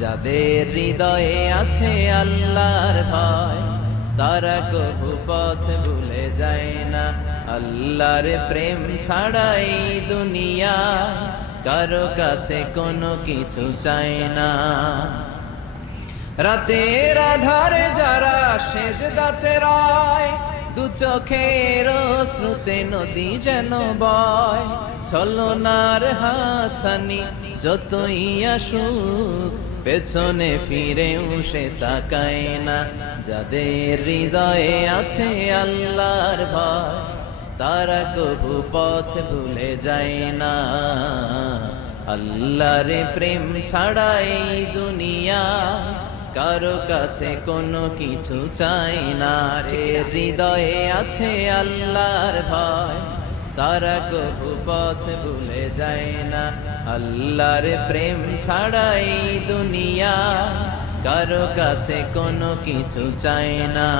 যাদের হৃদয়ে আছে আল্লাহর ভয়, তারা কবু পথ ভুলে যায় না। আল্লাহর প্রেম ছাড়া এই দুনিয়া কারো কাছে কোনো কিছু চায় না। রাতের আধারে যারা সেজদাতে রয়, দু চোখের শ্রুতে নদী যেন বয়। ছলনার হাতছানি যতই আসুক, পেছনে ফিরেও সে তাকায় না। যাদের হৃদয়ে আছে আল্লাহর ভয়, তারা কবু পথ ভুলে যায় না। আল্লাহর প্রেম ছাড়া এই দুনিয়া কারো কাছে কোনো কিছু চাই না। রে হৃদয়ে আছে আল্লাহর ভয়, তারা কবু পথ ভুলে যায় না। আল্লাহর প্রেম ছাড়া এই দুনিয়া কারো কাছে কোনো কিছু চাই না।